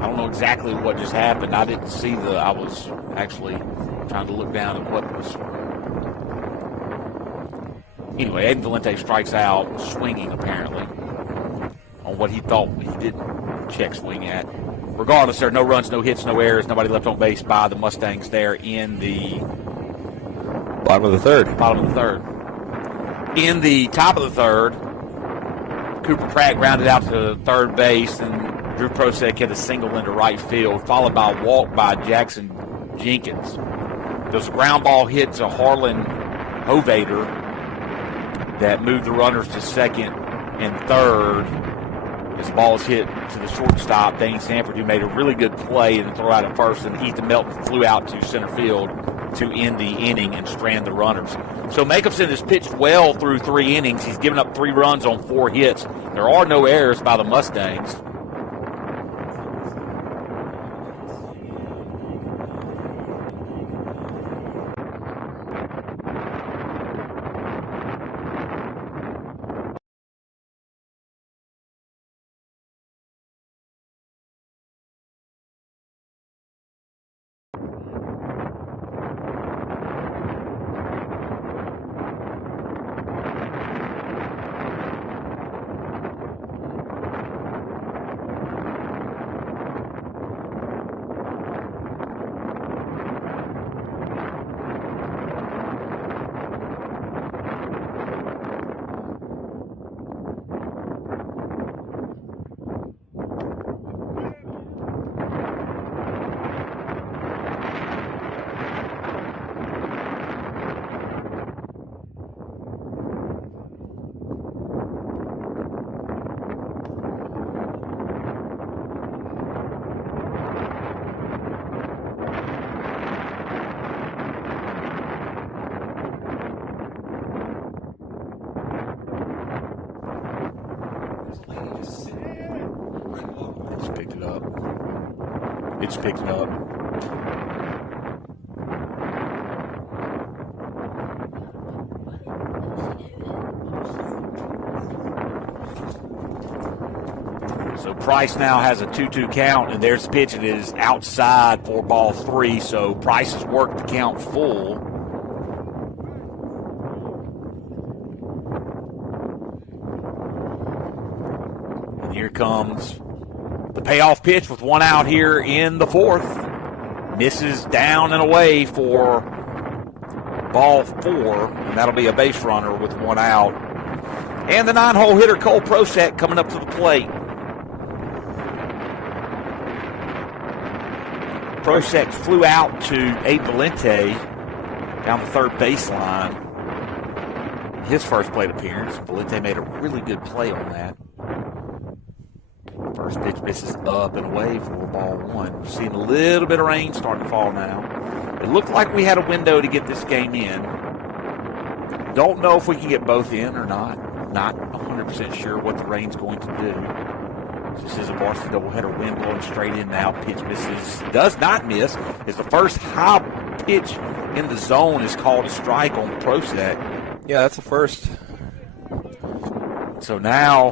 I don't know exactly what just happened. I didn't see I was actually trying to look down at what was. Anyway, Aiden Valente strikes out, swinging apparently on what he thought he didn't check swing at. Regardless, there are no runs, no hits, no errors, nobody left on base by the Mustangs there in the bottom of the third. In the top of the third, Cooper Pratt grounded out to third base, and Drew Prosek hit a single into right field, followed by a walk by Jackson Jenkins. There's a ground ball hit to Harlan Hovader that moved the runners to second and third. As the ball is hit to the shortstop, Dane Sanford, who made a really good play and throw out at first, and Ethan Melton flew out to center field to end the inning and strand the runners. So Makeupson has pitched well through 3 innings. He's given up 3 runs on 4 hits. There are no errors by the Mustangs. It's picked it up. So Price now has a 2-2 count, and there's the pitch. It is outside for ball 3, so Price has worked the count full. And here comes the payoff pitch with 1 out here in the 4th. Misses down and away for ball 4, and that'll be a base runner with 1 out. And the 9-hole hitter, Cole Prosek, coming up to the plate. Prosek flew out to Abe Valente down the third baseline. His first plate appearance. Valente made a really good play on that. First pitch misses up and away for ball 1. We're seeing a little bit of rain starting to fall now. It looked like we had a window to get this game in. Don't know if we can get both in or not. Not 100% sure what the rain's going to do. This is a varsity doubleheader, wind blowing straight in now. Pitch misses, does not miss. It's the first high pitch in the zone is called a strike on Prosek. Yeah, that's the first. So now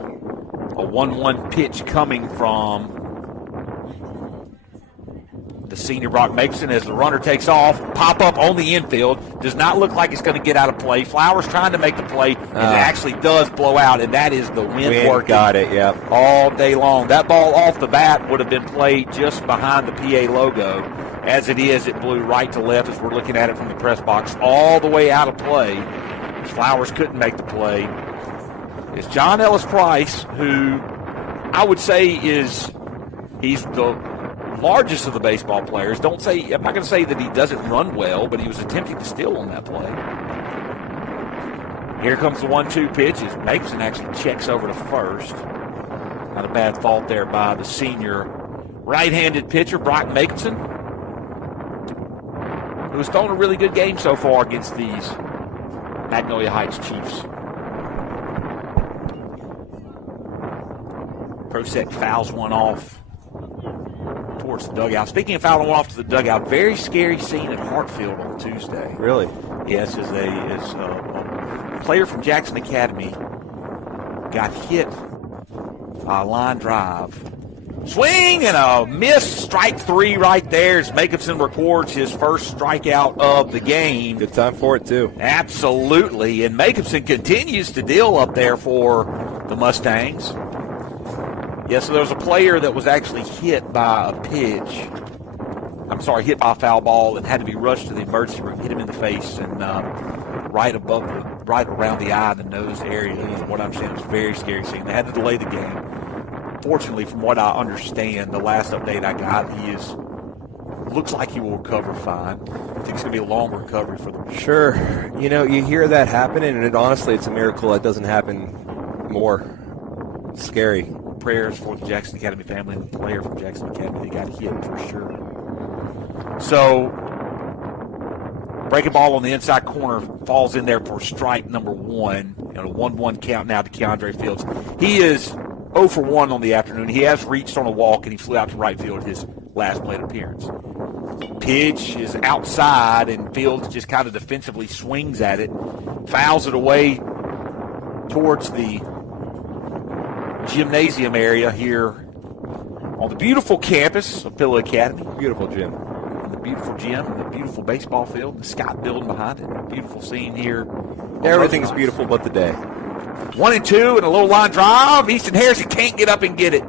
a 1-1 pitch coming from the senior Brock Makeson as the runner takes off. Pop up on the infield. Does not look like it's going to get out of play. Flowers trying to make the play, and it actually does blow out, and that is the wind working. Got it, yeah. All day long. That ball off the bat would have been played just behind the PA logo. As it is, it blew right to left as we're looking at it from the press box, all the way out of play. Flowers couldn't make the play. It's John Ellis Price, who I would say he's the largest of the baseball players. I'm not going to say that he doesn't run well, but he was attempting to steal on that play. Here comes the 1-2 pitch as Makeson actually checks over to first. Not a bad fault there by the senior right-handed pitcher, Brock Makeson, who has thrown a really good game so far against these Magnolia Heights Chiefs. Prosek fouls one off towards the dugout. Speaking of fouling one off to the dugout, very scary scene at Hartfield on Tuesday. Really? Yes, as a player from Jackson Academy got hit by a line drive Swing and a miss, strike 3 right there as Jacobson records his first strikeout of the game. Good time for it, too. Absolutely. And Jacobson continues to deal up there for the Mustangs. Yeah, so there was a player that was actually hit by a pitch. Hit by a foul ball and had to be rushed to the emergency room, hit him in the face and right around the eye and the nose area. From what I'm saying, it was a very scary scene. They had to delay the game. Fortunately, from what I understand, the last update I got, looks like he will recover fine. I think it's going to be a long recovery for them. Sure. You know, you hear that happening, and honestly, it's a miracle that doesn't happen more. It's scary. Prayers for the Jackson Academy family and the player from Jackson Academy. They got hit for sure. So, breaking ball on the inside corner falls in there for strike number 1. A 1-1 count now to Keandre Fields. He is 0 for 1 on the afternoon. He has reached on a walk, and he flew out to right field his last plate appearance. Pitch is outside, and Fields just kind of defensively swings at it, fouls it away towards the gymnasium area here on the beautiful campus of Pillow Academy. Beautiful gym. The beautiful gym, the beautiful baseball field, the Scott building behind it. Beautiful scene here. Everything's beautiful but the day. 1-2 and a low line drive. Easton Harrison can't get up and get it.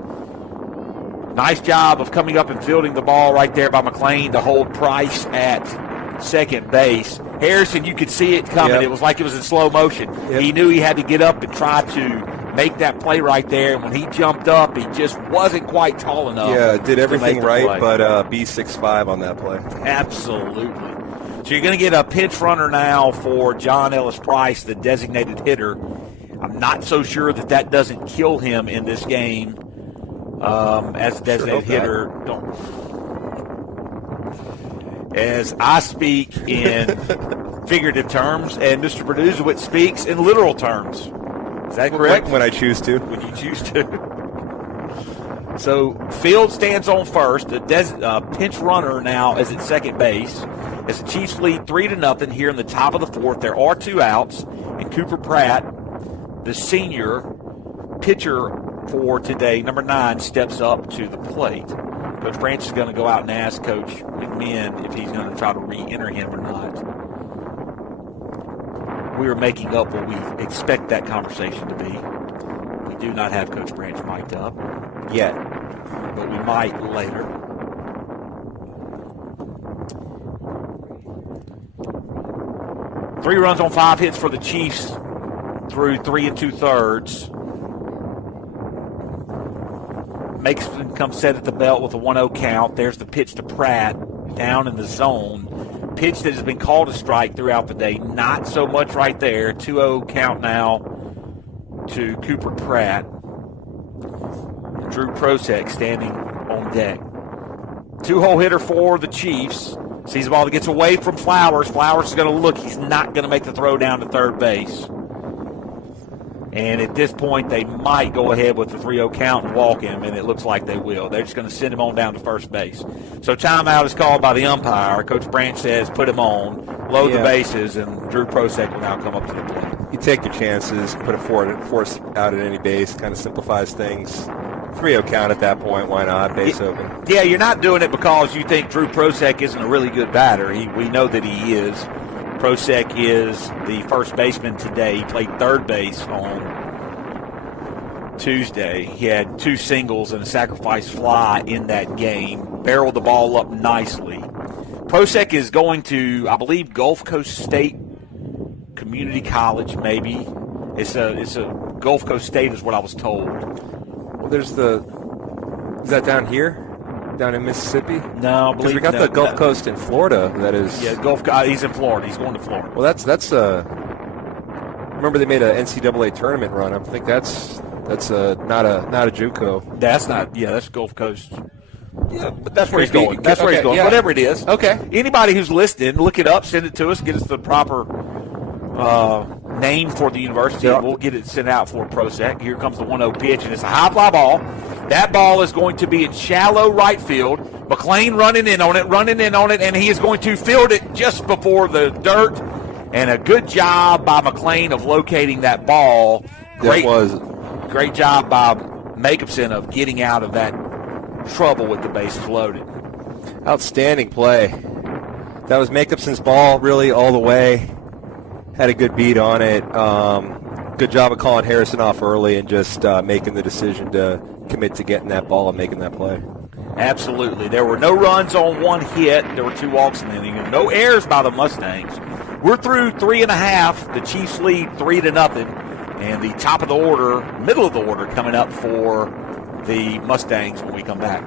Nice job of coming up and fielding the ball right there by McLean to hold Price at second base. Harrison, you could see it coming. Yep. It was like it was in slow motion. Yep. He knew he had to get up and try to make that play right there. And when he jumped up, he just wasn't quite tall enough. Yeah, did everything right, play. but be 6'5" on that play. Absolutely. So you're going to get a pinch runner now for John Ellis Price, the designated hitter. I'm not so sure that doesn't kill him in this game as a designated hitter. As I speak in figurative terms, and Mr. Berduzowitz speaks in literal terms. Is that correct? When I choose to. When you choose to. So Field stands on first. The pinch runner now is at second base. As the Chiefs lead 3-0 here in the top of the fourth, there are 2 outs, and Cooper Pratt, the senior pitcher for today, number 9, steps up to the plate. Coach Branch is going to go out and ask Coach McMinn if he's going to try to re-enter him or not. We are making up what we expect that conversation to be. We do not have Coach Branch mic'd up yet, but we might later. Three runs on 5 hits for the Chiefs through 3 2/3. Mason comes set at the belt with a 1-0 count. There's the pitch to Pratt down in the zone. Pitch that has been called a strike throughout the day. Not so much right there. 2-0 count now to Cooper Pratt. Drew Prosek standing on deck. 2-hole hitter for the Chiefs. Sees the ball that gets away from Flowers. Flowers is going to look. He's not going to make the throw down to third base. And at this point, they might go ahead with the 3-0 count and walk him, and it looks like they will. They're just going to send him on down to first base. So timeout is called by the umpire. Coach Branch says put him on, load the bases, and Drew Prosek will now come up to the plate. You take your chances, put a force out at any base, kind of simplifies things. 3-0 count at that point, why not? Base open. Yeah, you're not doing it because you think Drew Prosek isn't a really good batter. We know that he is. Prosek is the first baseman today. He played third base on Tuesday. He had 2 singles and a sacrifice fly in that game. Barreled the ball up nicely. Prosek is going to, I believe, Gulf Coast State Community College, maybe. It's a Gulf Coast State is what I was told. Well, is that down here? Down in Mississippi? No, I believe we got the Gulf Coast in Florida. That is, yeah, he's in Florida. He's going to Florida. Well, that's remember they made an NCAA tournament run. I think that's not a JUCO. That's not. Yeah, that's Gulf Coast. Yeah, but that's where he's going. That's where he's going. Yeah. Whatever it is. Okay. Anybody who's listening, look it up, send it to us, get us the proper name for the university. Yeah. We'll get it sent out for Prosek. Here comes the 1-0 pitch, and it's a high fly ball. That ball is going to be in shallow right field. McLean running in on it, and he is going to field it just before the dirt. And a good job by McLean of locating that ball. Great job by Jacobson of getting out of that trouble with the bases loaded. Outstanding play. That was Jacobson's ball really all the way. Had a good beat on it. Good job of calling Harrison off early and just making the decision to commit to getting that ball and making that play. Absolutely. There were no runs on one hit. There were 2 walks in the inning. No errors by the Mustangs. We're through 3.5. The Chiefs lead 3-0. And the top of the order, middle of the order, coming up for the Mustangs when we come back.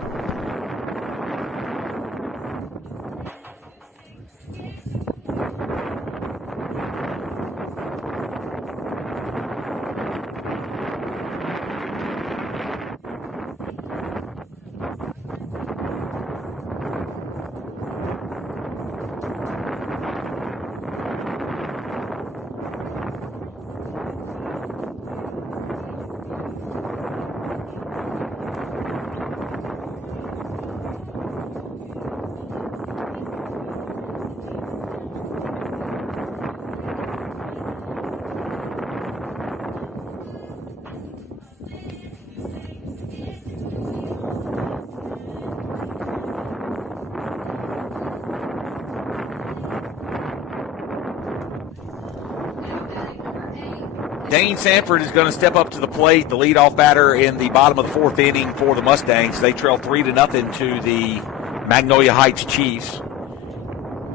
Dane Sanford is going to step up to the plate, the leadoff batter in the bottom of the 4th inning for the Mustangs. They trail 3-0 to the Magnolia Heights Chiefs.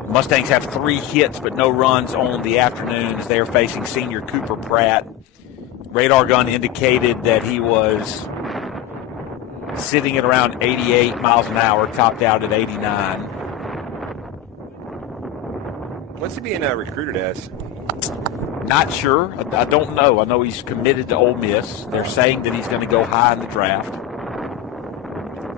Mustangs have 3 hits but no runs on the afternoon as they are facing senior Cooper Pratt. Radar gun indicated that he was sitting at around 88 miles an hour, topped out at 89. What's he being recruited as? Not sure. I don't know. I know he's committed to Ole Miss. They're saying that he's going to go high in the draft.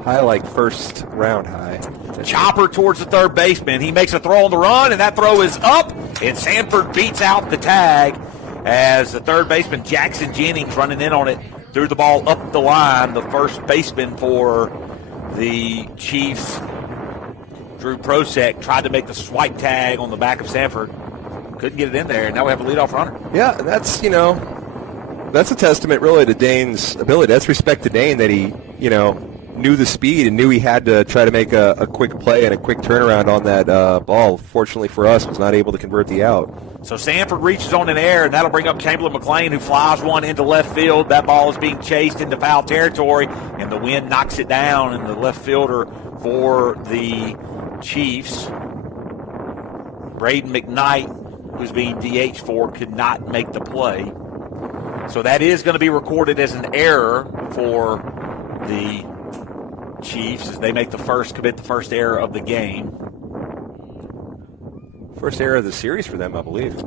High, like first round high. Chopper towards the third baseman. He makes a throw on the run, and that throw is up, and Sanford beats out the tag as the third baseman, Jackson Jennings, running in on it, threw the ball up the line. The first baseman for the Chiefs, Drew Prosek, tried to make the swipe tag on the back of Sanford. Couldn't get it in there, and now we have a leadoff runner. Yeah, that's a testament really to Dane's ability. That's respect to Dane that he, knew the speed and knew he had to try to make a quick play and a quick turnaround on that ball. Fortunately for us, was not able to convert the out. So Sanford reaches on an air, and that'll bring up Chamberlain McLean, who flies one into left field. That ball is being chased into foul territory, and the wind knocks it down, and the left fielder for the Chiefs, Braden McKnight, who's being DH for, could not make the play. So that is going to be recorded as an error for the Chiefs as they commit the first error of the game. First error of the series for them, I believe.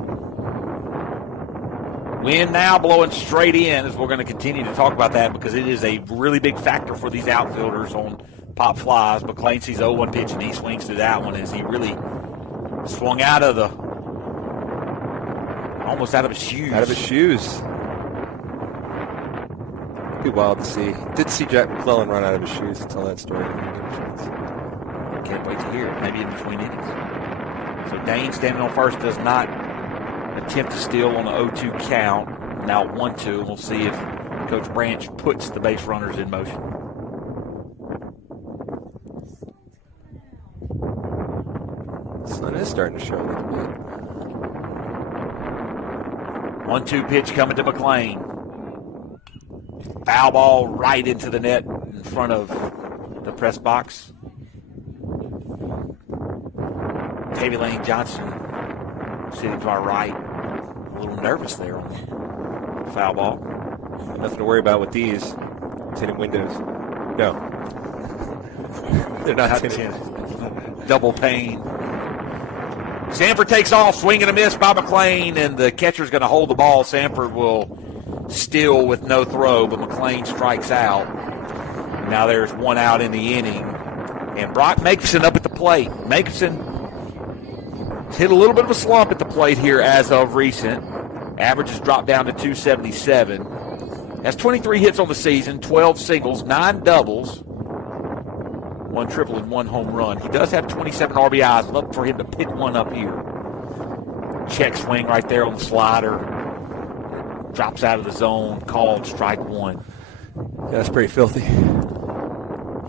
Wind now blowing straight in, as we're going to continue to talk about that because it is a really big factor for these outfielders on pop flies. McLean sees 0-1 pitch, and he swings through that one as he really swung almost out of his shoes. Out of his shoes. Be wild to see. Did see Jack McClellan run out of his shoes to tell that story. Can't wait to hear it. Maybe in between innings. So Dane standing on first does not attempt to steal on an 0-2 count. Now 1-2. We'll see if Coach Branch puts the base runners in motion. The sun is starting to show a little bit. 1-2 pitch coming to McLean. Foul ball right into the net in front of the press box. Tavy Lane Johnson sitting to our right. A little nervous there on the foul ball. Nothing to worry about with these. It's hitting windows. No. They're not tinted. Double pane. Sanford takes off, swing and a miss by McLean, and the catcher's going to hold the ball. Sanford will steal with no throw, but McLean strikes out. Now there's one out in the inning. And Brock Makeson up at the plate. Makeson hit a little bit of a slump at the plate here as of recent. Average has dropped down to 277. Has 23 hits on the season, 12 singles, 9 doubles, 1 triple, and 1 home run. He does have 27 RBIs. Love for him to pick one up here. Check swing right there on the slider. Drops out of the zone, called strike one. Yeah, that's pretty filthy.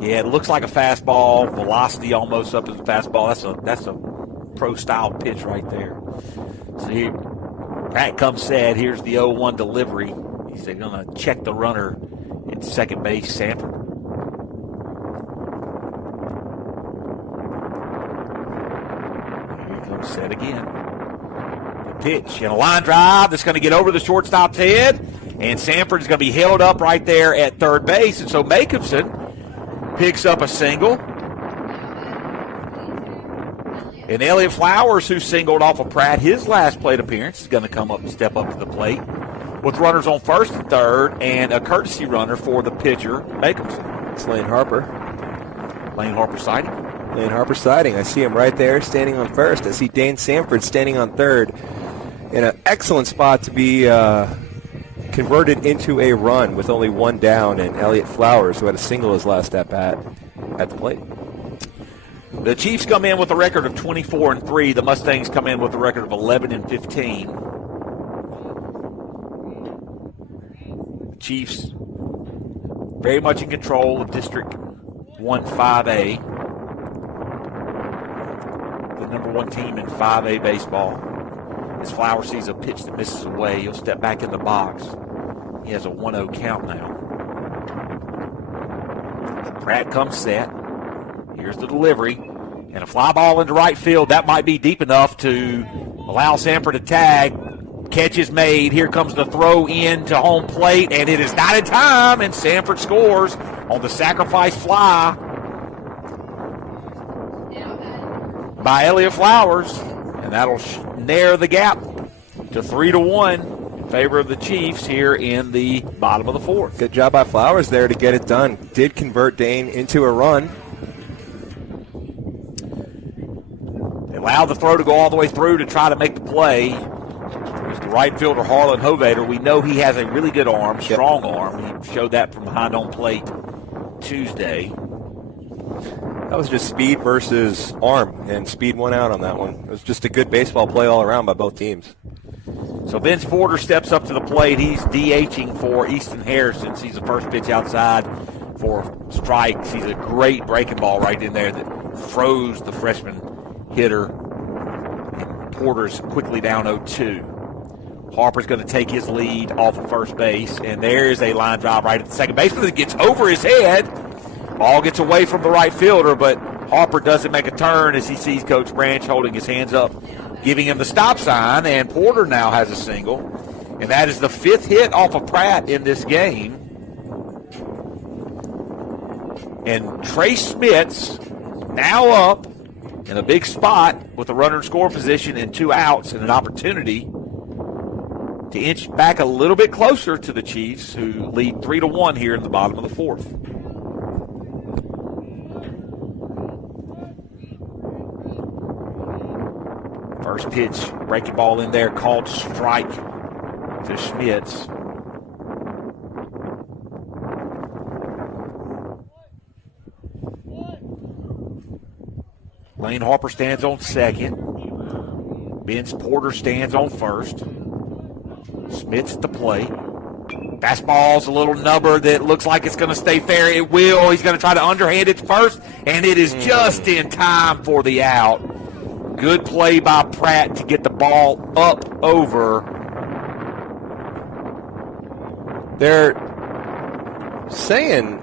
Yeah, it looks like a fastball. Velocity almost up as a fastball. That's a pro-style pitch right there. So here, Pratt comes set. Here's the 0-1 delivery. He's going to check the runner at second base, Sanford. Here comes set again. The pitch and a line drive that's going to get over the shortstop's head. And Sanford is going to be held up right there at third base. And so Jacobson picks up a single. And Elliott Flowers, who singled off of Pratt his last plate appearance, is going to come up and step up to the plate with runners on first and third and a courtesy runner for the pitcher, Jacobson. It's Lane Harper. Lane Harper sighting. Lane Harper sighting. I see him right there standing on first. I see Dane Sanford standing on third in an excellent spot to be converted into a run with only one down, and Elliott Flowers, who had a single his last at-bat, at the plate. The Chiefs come in with a record of 24-3. The Mustangs come in with a record of 11-15. The Chiefs very much in control of District 1-5A. The number one team in 5A baseball. As Flowers sees a pitch that misses away, he'll step back in the box. He has a 1-0 count now. Pratt comes set. Here's the delivery. And a fly ball into right field. That might be deep enough to allow Sanford to tag. Catch is made. Here comes the throw in to home plate. And it is not in time. And Sanford scores on the sacrifice fly by Elliott Flowers. And that'll narrow the gap to 3-1 in favor of the Chiefs here in the bottom of the fourth. Good job by Flowers there to get it done. Did convert Dane into a run. They allowed the throw to go all the way through to try to make the play. It was the right fielder, Harlan Hovater. We know he has a really good arm, strong arm. He showed that from behind home plate Tuesday. That was just speed versus arm, and speed won out on that one. It was just a good baseball play all around by both teams. So Vince Porter steps up to the plate. He's DHing for Easton Harrison. Sees the first pitch outside for strikes. He's a great breaking ball right in there that froze the freshman hitter. And Porter's quickly down 0-2. Harper's going to take his lead off of first base, and there's a line drive right at the second baseman that gets over his head. Ball gets away from the right fielder, but Harper doesn't make a turn as he sees Coach Branch holding his hands up, giving him the stop sign, and Porter now has a single. And that is the fifth hit off of Pratt in this game. And Trey Smits now up in a big spot with a runner in score position and 2 outs and an opportunity to inch back a little bit closer to the Chiefs, who lead 3-1 here in the bottom of the fourth. First pitch, breaking ball in there, called strike to Schmitz. Lane Harper stands on second. Vince Porter stands on first. Schmitz at the plate. Fastball's a little nubber that looks like it's going to stay fair. It will. He's going to try to underhand it first, and it is just in time for the out. Good play by Pratt to get the ball up over. They're saying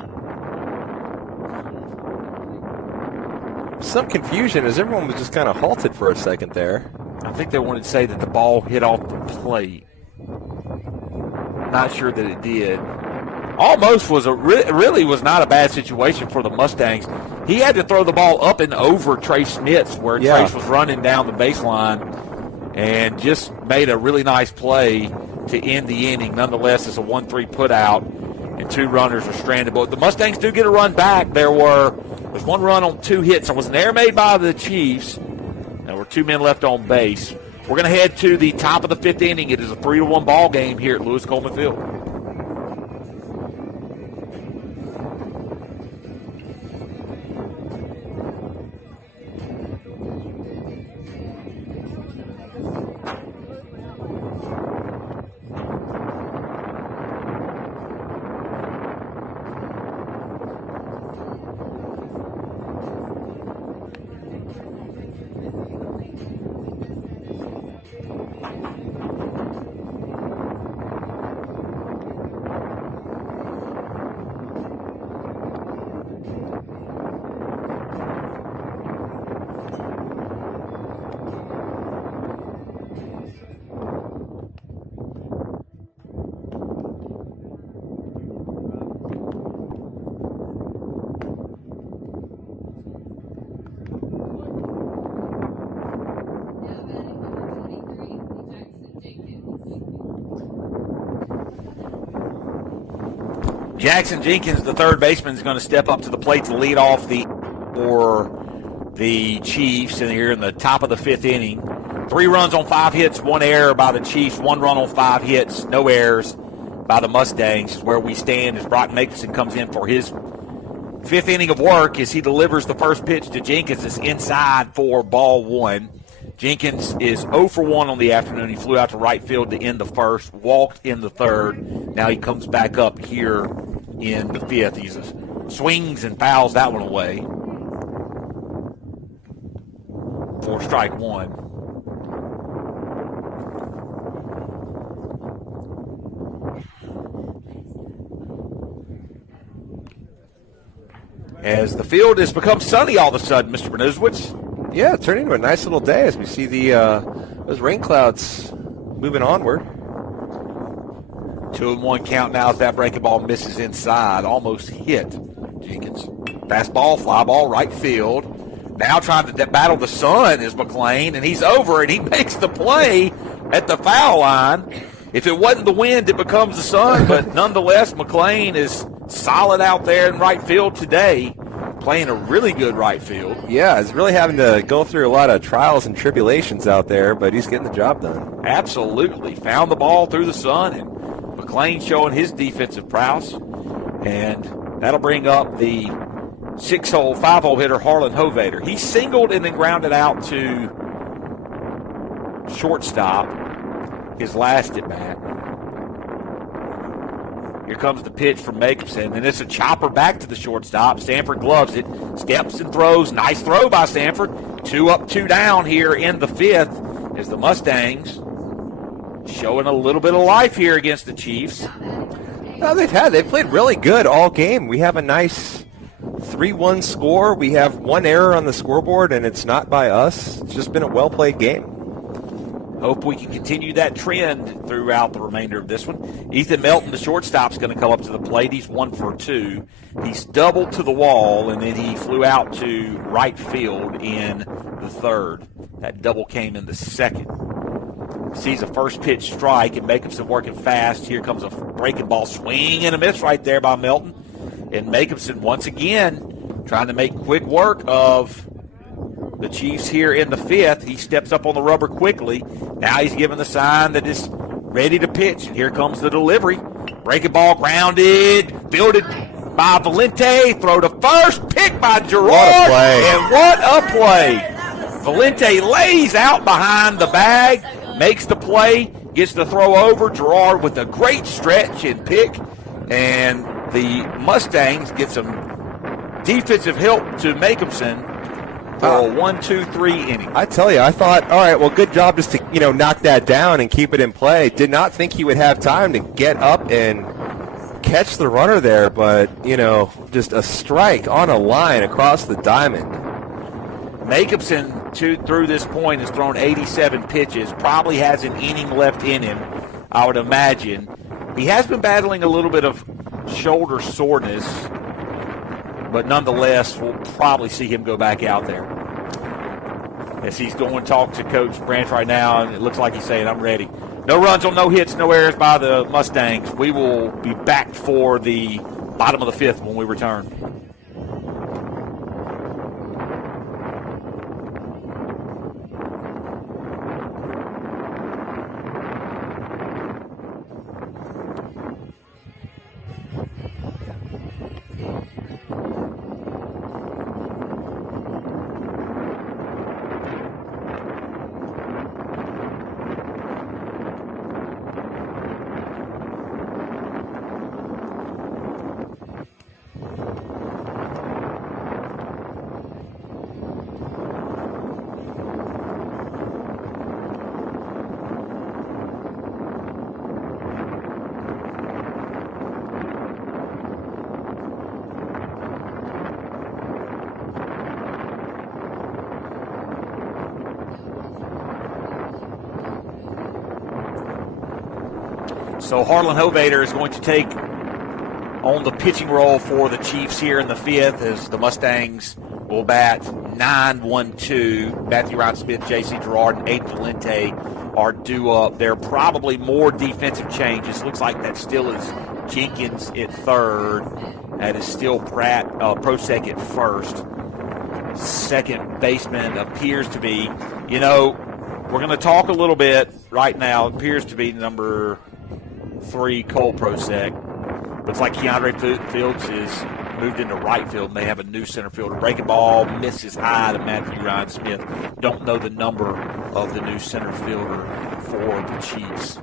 some confusion as everyone was just kind of halted for a second there. I think they wanted to say that the ball hit off the plate. Not sure that it did. Almost was really was not a bad situation for the Mustangs. He had to throw the ball up and over Trace Schmitz where Trace was running down the baseline and just made a really nice play to end the inning. Nonetheless, it's a 1-3 put out and 2 runners are stranded. But the Mustangs do get a run back. There's 1 run on 2 hits. There was an error made by the Chiefs. There were 2 men left on base. We're going to head to the top of the 5th inning. It is a 3-1 ball game here at Lewis Coleman Field. Jackson Jenkins, the third baseman, is going to step up to the plate to lead off for the Chiefs here in the top of the fifth inning. 3 runs on 5 hits, 1 error by the Chiefs, 1 run on 5 hits, no errors by the Mustangs. Is where we stand as Brock Makeson comes in for his 5th inning of work as he delivers the first pitch to Jenkins. It's inside for ball 1. Jenkins is 0 for 1 on the afternoon. He flew out to right field to end the first, walked in the third. Now he comes back up here in the 5th. He swings and fouls that one away for strike 1. As the field has become sunny all of a sudden, Mr. Bernuswitz. Yeah, it turned into a nice little day as we see those rain clouds moving onward. 2-1 count now as that breaking ball misses inside. Almost hit Jenkins. Fastball, fly ball, right field. Now trying to battle the sun is McLean, and he's over, and he makes the play at the foul line. If it wasn't the wind, it becomes the sun, but nonetheless, McLean is solid out there in right field today, playing a really good right field. Yeah, he's really having to go through a lot of trials and tribulations out there, but he's getting the job done. Absolutely. Found the ball through the sun, and McLean showing his defensive prowess. And that'll bring up the 5-hole hitter, Harlan Hovader. He singled and then grounded out to shortstop his last at bat. Here comes the pitch from Makeson, and it's a chopper back to the shortstop. Sanford gloves it, steps and throws. Nice throw by Sanford. 2 up, 2 down here in the 5th as the Mustangs showing a little bit of life here against the Chiefs. No, they've played really good all game. We have a nice 3-1 score. We have 1 error on the scoreboard, and it's not by us. It's just been a well-played game. Hope we can continue that trend throughout the remainder of this one. Ethan Melton, the shortstop, is going to come up to the plate. He's 1 for 2. He's doubled to the wall, and then he flew out to right field in the 3rd. That double came in the 2nd. Sees a first pitch strike, and Makeson working fast. Here comes a breaking ball, swing and a miss right there by Melton. And Makeson once again trying to make quick work of the Chiefs here in the 5th. He steps up on the rubber quickly. Now he's giving the sign that is ready to pitch. And here comes the delivery. Breaking ball grounded, fielded by Valente. Throw to first, pick by Gerard. What a play. And what a play. Valente lays out behind the bag, makes the play, gets the throw over. Gerard with a great stretch and pick. And the Mustangs get some defensive help to Makeson for a 1-2-3 inning. I tell you, I thought, all right, well, good job just to, knock that down and keep it in play. Did not think he would have time to get up and catch the runner there, but, just a strike on a line across the diamond. Makeson, through this point, has thrown 87 pitches, probably has an inning left in him, I would imagine. He has been battling a little bit of shoulder soreness, but nonetheless, we'll probably see him go back out there. As he's going to talk to Coach Branch right now, and it looks like he's saying, I'm ready. No runs on no hits, no errors by the Mustangs. We will be back for the bottom of the 5th when we return. So Harlan Hovader is going to take on the pitching role for the Chiefs here in the 5th as the Mustangs will bat 9-1-2. Matthew Ryan Smith, J.C. Gerard, and Aiden Valente are due up. There are probably more defensive changes. Looks like that still is Jenkins at third. That is still Prosek at first. Second baseman appears to be, we're going to talk a little bit right now. It appears to be number 3, Cole Prosek. But it's like Keandre Fields is moved into right field, and they have a new center fielder. Breaking ball misses high to Matthew Ryan Smith. Don't know the number of the new center fielder for the Chiefs.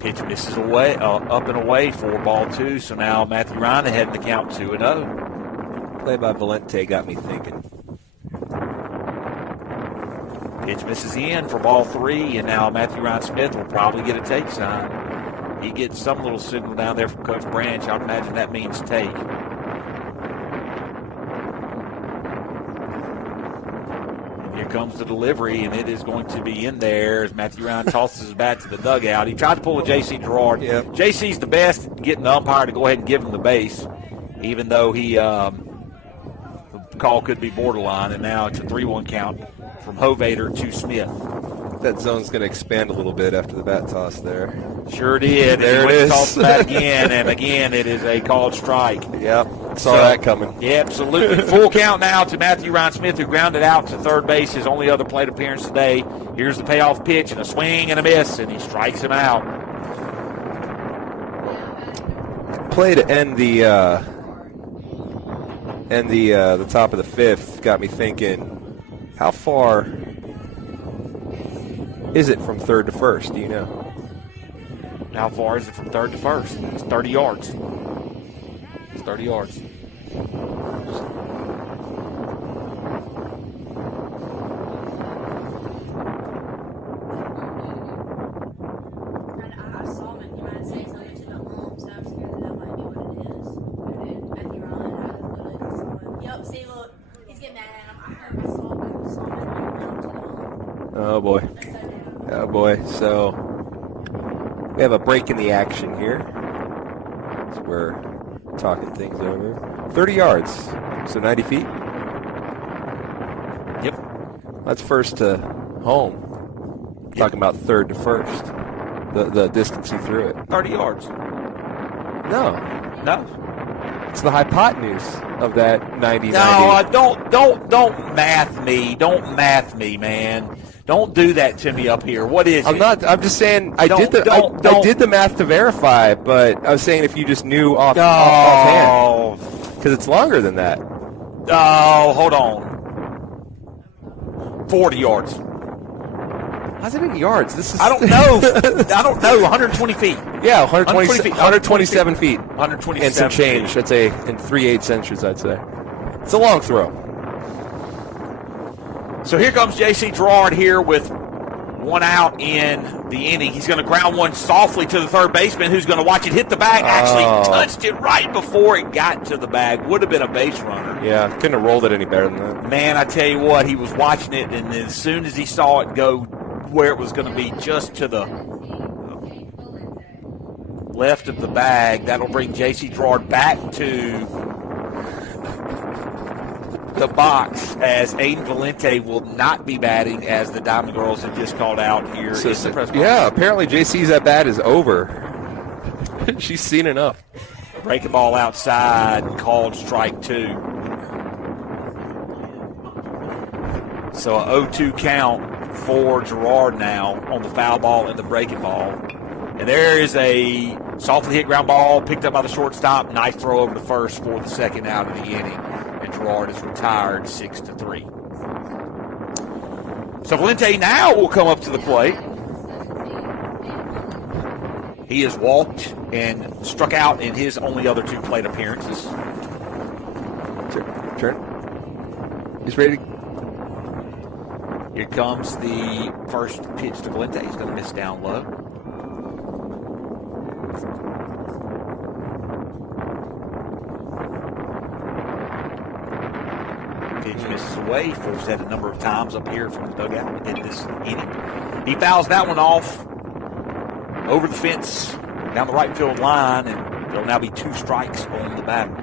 Pitch misses away, up and away for ball 2. So now Matthew Ryan ahead in the count 2-0. Play by Valente got me thinking. Pitch misses in for ball 3, and now Matthew Ryan Smith will probably get a take sign. He gets some little signal down there from Coach Branch. I would imagine that means take. Here comes the delivery, and it is going to be in there as Matthew Ryan tosses his bat to the dugout. He tried to pull a J.C. Gerard. Yep. J.C.'s the best at getting the umpire to go ahead and give him the base, even though the call could be borderline, and now it's a 3-1 count from Hovader to Smith. That zone's going to expand a little bit after the bat toss there. Sure did. There it is. Toss the bat again, and again it is a called strike. Yep, saw that coming. Yeah, absolutely. Full count now to Matthew Ryan Smith, who grounded out to third base, his only other plate appearance today. Here's the payoff pitch, and a swing and a miss, and he strikes him out. Play to end the top of the 5th got me thinking, how far is it from third to first? Do you know? How far is it from third to first? It's 30 yards. It's 30 yards. I saw Matthew Ryan say something to the ump, so I'm scared that might be what it is. Matthew Ryan, I saw him. Yep, see, look, he's getting mad at him. I saw Matthew Ryan to the ump. Oh, boy. Oh, boy. So we have a break in the action here. So we're talking things over. 30 yards, so 90 feet. Yep. That's first to home. Yep. Talking about third to first. The distance he threw it. 30 yards. No. No. It's the hypotenuse of that 90-90. No, don't math me. Don't math me, man. Don't do that to me up here. What is I'm it? not. I'm just saying. I did the math to verify, but I was saying if you just knew offhand, because it's longer than that. Oh, hold on. 40 yards. How's it in yards? This is. I don't know. I don't know. 120 feet. Yeah, 120 feet. 127 feet. 127 and some change. feet. I'd say in 3/8 inches. I'd say it's a long throw. So here comes J.C. Gerard here with one out in the inning. He's going to ground one softly to the third baseman, who's going to watch it hit the bag. Actually touched it right before it got to the bag. Would have been a base runner. Yeah, couldn't have rolled it any better than that. Man, I tell you what, he was watching it, and as soon as he saw it go where it was going to be just to the left of the bag, that'll bring J.C. Gerard back to the box, as Aiden Valente will not be batting, as the Diamond Girls have just called out here in the press conference. Yeah, apparently JC's at bat is over. She's seen enough. Breaking ball outside, called strike 2. So a 0-2 count for Gerard now on the foul ball and the breaking ball. And there is a softly hit ground ball picked up by the shortstop. Nice throw over to first for the second out of the inning. And Gerard is retired 6-3. So Valente now will come up to the plate. He has walked and struck out in his only other 2 plate appearances. Turn. He's ready. Here comes the first pitch to Valente. He's going to miss down low. Pitch misses away. We've said a number of times up here from the dugout in this inning. He fouls that one off over the fence down the right field line, and there'll now be 2 strikes on the batter.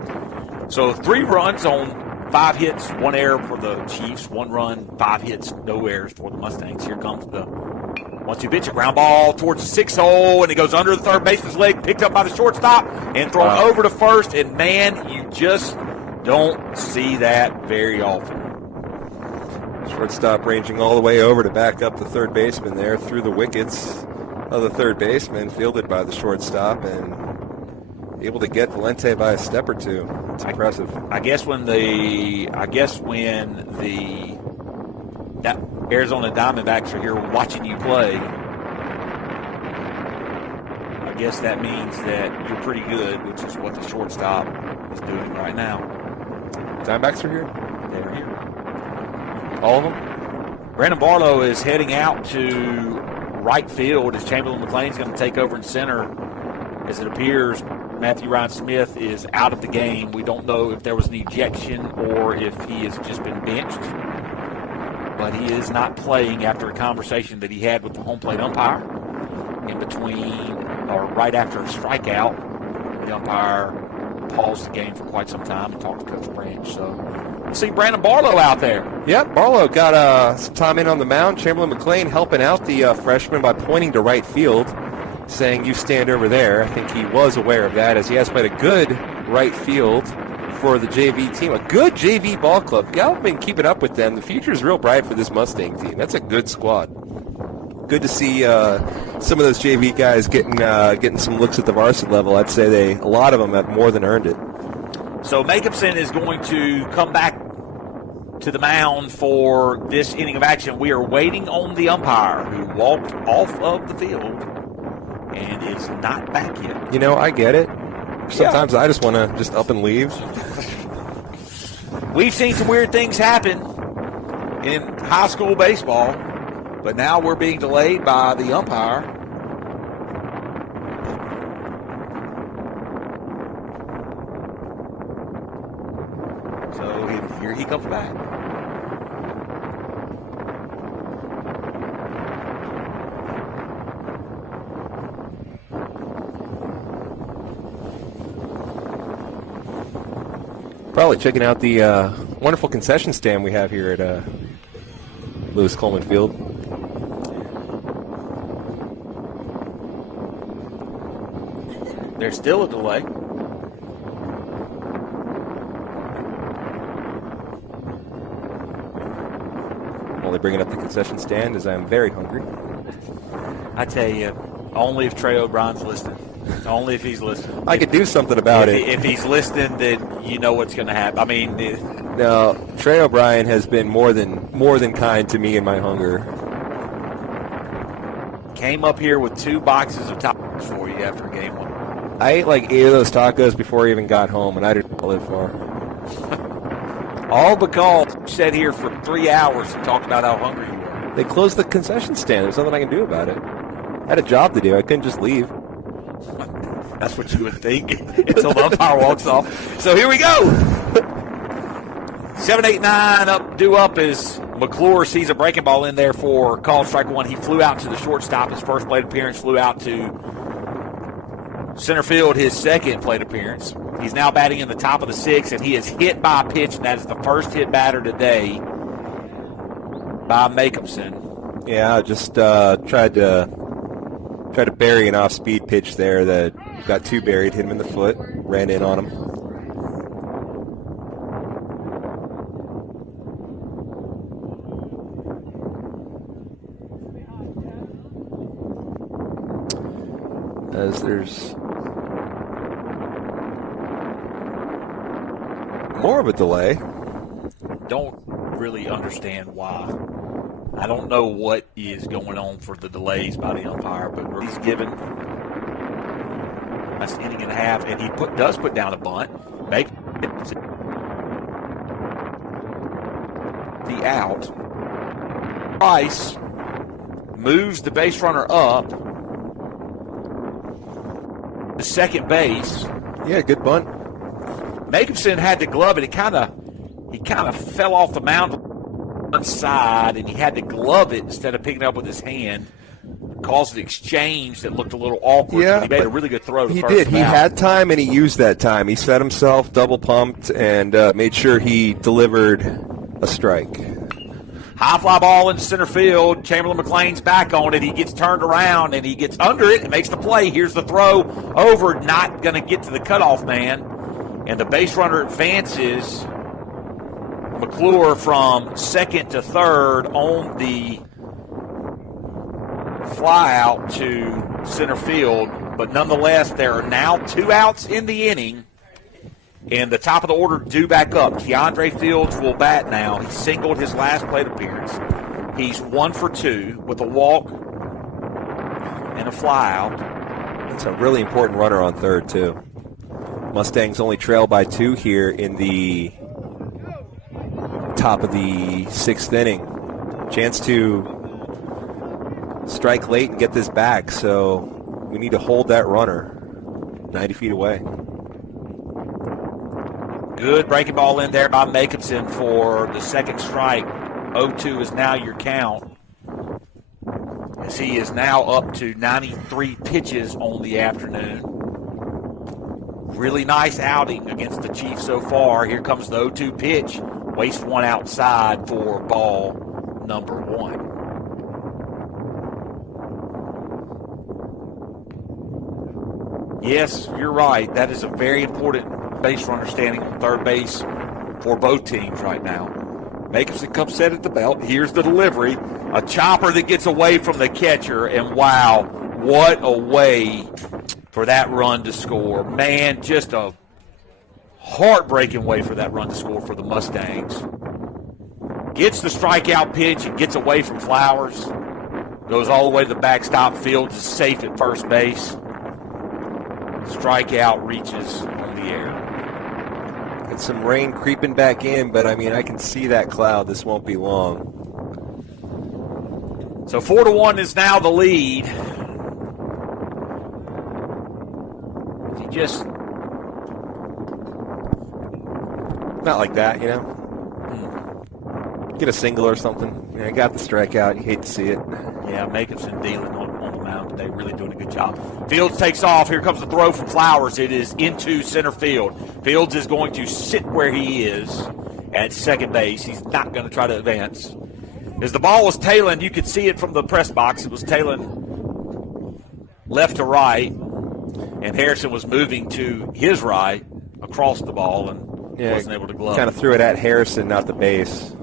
So 3 runs on 5 hits, 1 error for the Chiefs. 1 run, 5 hits, no errors for the Mustangs. Here comes the 1-2 pitch, a ground ball towards the 6 hole, and it goes under the third baseman's leg, picked up by the shortstop, and thrown over to first. And, man, you just don't see that very often. Shortstop ranging all the way over to back up the third baseman there through the wickets of the third baseman, fielded by the shortstop, and able to get Valente by a step or two. It's impressive. I guess when the Arizona Diamondbacks are here watching you play, I guess that means that you're pretty good, which is what the shortstop is doing right now. Diamondbacks are here? They're here. All of them? Brandon Barlow is heading out to right field as Chamberlain McLean's going to take over in center. As it appears, Matthew Ryan Smith is out of the game. We don't know if there was an ejection or if he has just been benched. But he is not playing after a conversation that he had with the home plate umpire in between or right after a strikeout. The umpire paused the game for quite some time and talked to Coach Branch. So you see Brandon Barlow out there. Yep, Barlow got some time in on the mound. Chamberlain McLean helping out the freshman by pointing to right field, saying, "You stand over there." I think he was aware of that, as he has played a good right field for the JV team. A good JV ball club. Y'all been keeping up with them. The future is real bright for this Mustang team. That's a good squad. Good to see some of those JV guys getting some looks at the varsity level. I'd say a lot of them have more than earned it. So Jacobson is going to come back to the mound for this inning of action. We are waiting on the umpire, who walked off of the field and is not back yet. You know, I get it. Sometimes I just want to just up and leave. We've seen some weird things happen in high school baseball, but now we're being delayed by the umpire. So here he comes back. Probably checking out the wonderful concession stand we have here at Lewis Coleman Field. There's still a delay. I'm only bringing up the concession stand as I'm very hungry. I tell you, only if Trey O'Brien's listening. Only if he's listening. I could do something about it. If he's listening, then you know what's going to happen. I mean, no, Trey O'Brien has been more than kind to me and my hunger. Came up here with 2 boxes of tacos for you after game 1. I ate like 8 of those tacos before I even got home, and I didn't live far. All because you sat here for 3 hours and talked about how hungry you were. They closed the concession stand. There's nothing I can do about it. I had a job to do. I couldn't just leave. That's what you would think until the umpire walks off. So here we go. 7-8-9 due up as McClure sees a breaking ball in there for call strike 1. He flew out to the shortstop. His first plate appearance, flew out to center field, his second plate appearance. He's now batting in the top of the 6th, and he is hit by a pitch, and that is the first hit batter today by Jacobson. Yeah, I just tried to bury an off-speed pitch there that got too buried, hit him in the foot, ran in on him. As there's more of a delay. Don't really understand why. I don't know what is going on for the delays by the umpire, but he's given that's an inning and a half, and he does put down a bunt. Make the out. Price moves the base runner up to second base. Yeah, good bunt. Jacobson had to glove it. He kind of fell off the mound one side, and he had to glove it instead of picking it up with his hand. Caused an exchange that looked a little awkward. Yeah, but he made a really good throw to he first. He did. He had time, and he used that time. He set himself, double pumped, and made sure he delivered a strike. High fly ball into center field. Chamberlain McLean's back on it. He gets turned around, and he gets under it and makes the play. Here's the throw over, not going to get to the cutoff man. And the base runner advances McClure from second to third on the fly out to center field. But nonetheless, there are now 2 outs in the inning. And the top of the order due back up. Keandre Fields will bat now. He singled his last plate appearance. He's 1 for 2 with a walk and a fly out. It's a really important runner on third, too. Mustangs only trail by 2 here in the top of the 6th inning. Chance to strike late and get this back, so we need to hold that runner 90 feet away. Good breaking ball in there by Jacobson for the second strike. 0-2 is now your count, as he is now up to 93 pitches on the afternoon. Really nice outing against the Chiefs so far. Here comes the 0-2 pitch. Waste one outside for ball number 1. Yes, you're right. That is a very important base runner standing on third base for both teams right now. Jacobson comes set at the belt. Here's the delivery. A chopper that gets away from the catcher, and wow, what a way for that run to score. Man, just a heartbreaking way for that run to score for the Mustangs. Gets the strikeout pitch and gets away from Flowers. Goes all the way to the backstop. Fields is safe at first base. Strikeout reaches on the air. Got some rain creeping back in, but I mean, I can see that cloud. This won't be long. So 4-1 is now the lead. He just not like that, you know. Get a single or something. You know, got the strikeout. You hate to see it. Yeah, Jacobson dealing on the mound, but they're really doing a good job. Fields takes off. Here comes the throw from Flowers. It is into center field. Fields is going to sit where he is at second base. He's not going to try to advance. As the ball was tailing, you could see it from the press box. It was tailing left to right, and Harrison was moving to his right across the ball and wasn't able to glove. Kind of threw it at Harrison, not the base.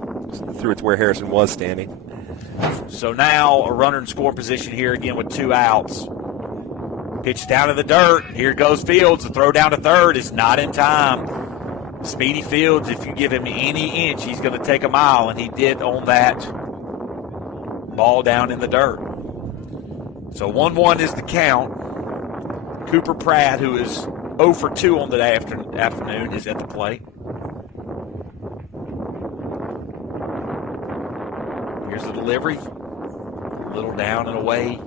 Threw it to where Harrison was standing. So now a runner in scoring position here again with 2 outs. Pitch down to the dirt. Here goes Fields. The throw down to third is not in time. Speedy Fields, if you give him any inch, he's going to take a mile, and he did on that ball down in the dirt. So 1-1 is the count. Cooper Pratt, who is 0 for 2 on the afternoon, is at the plate. Here's the delivery. A little down and away.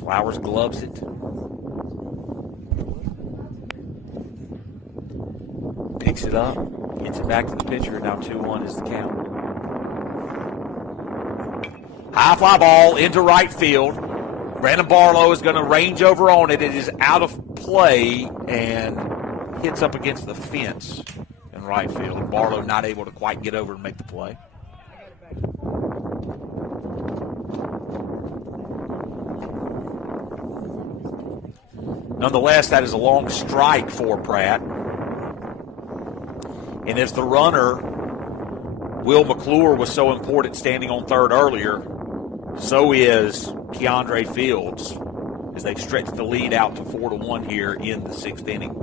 Flowers gloves it. Picks it up. Gets it back to the pitcher. Now 2-1 is the count. High fly ball into right field. Brandon Barlow is going to range over on it. It is out of play and hits up against the fence in right field. Barlow not able to quite get over and make the play. Nonetheless, that is a long strike for Pratt. And as the runner, Will McClure, was so important standing on third earlier, so is Keandre Fields, as they've stretched the lead out to 4-1 here in the 6th inning.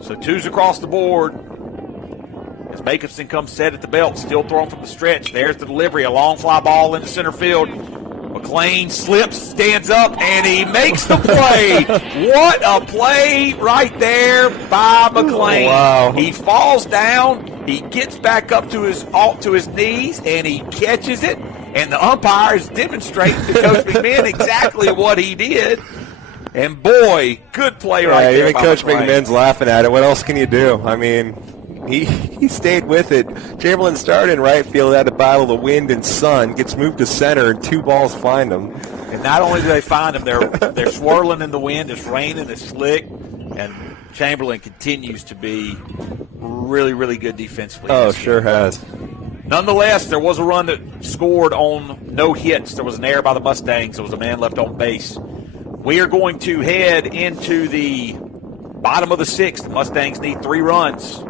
So 2s across the board. As Jacobson comes set at the belt, still throwing from the stretch. There's the delivery, a long fly ball into center field. McLean slips, stands up, and he makes the play. What a play right there by McLean. Wow. He falls down, he gets back up to his knees, and he catches it. And the umpires demonstrate to Coach McMahon exactly what he did. And boy, good play right there. Even Coach McMahon's laughing at it. What else can you do? I mean, he stayed with it. Chamberlain started in right field, had to battle the wind and sun, gets moved to center, and 2 balls find him. And not only do they find him, they're swirling in the wind. It's raining, it's slick, and Chamberlain continues to be really, really good defensively. Oh, sure has. Nonetheless, there was a run that scored on no hits. There was an error by the Mustangs. There was a man left on base. We are going to head into the bottom of the sixth. The Mustangs need 3 runs.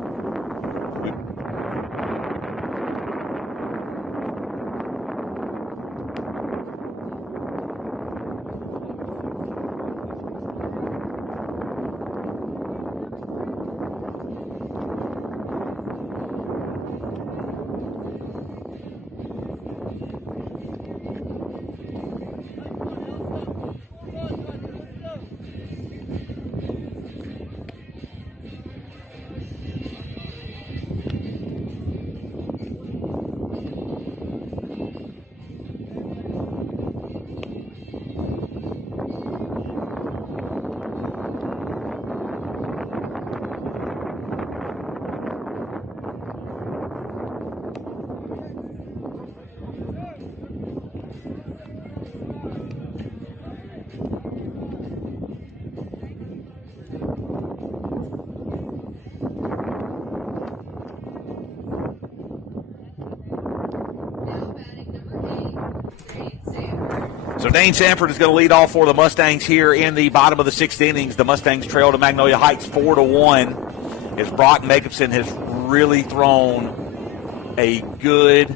So Dane Sanford is going to lead off for the Mustangs here in the bottom of the 6th innings. The Mustangs trail to Magnolia Heights 4-1 as Brock Jacobson has really thrown a good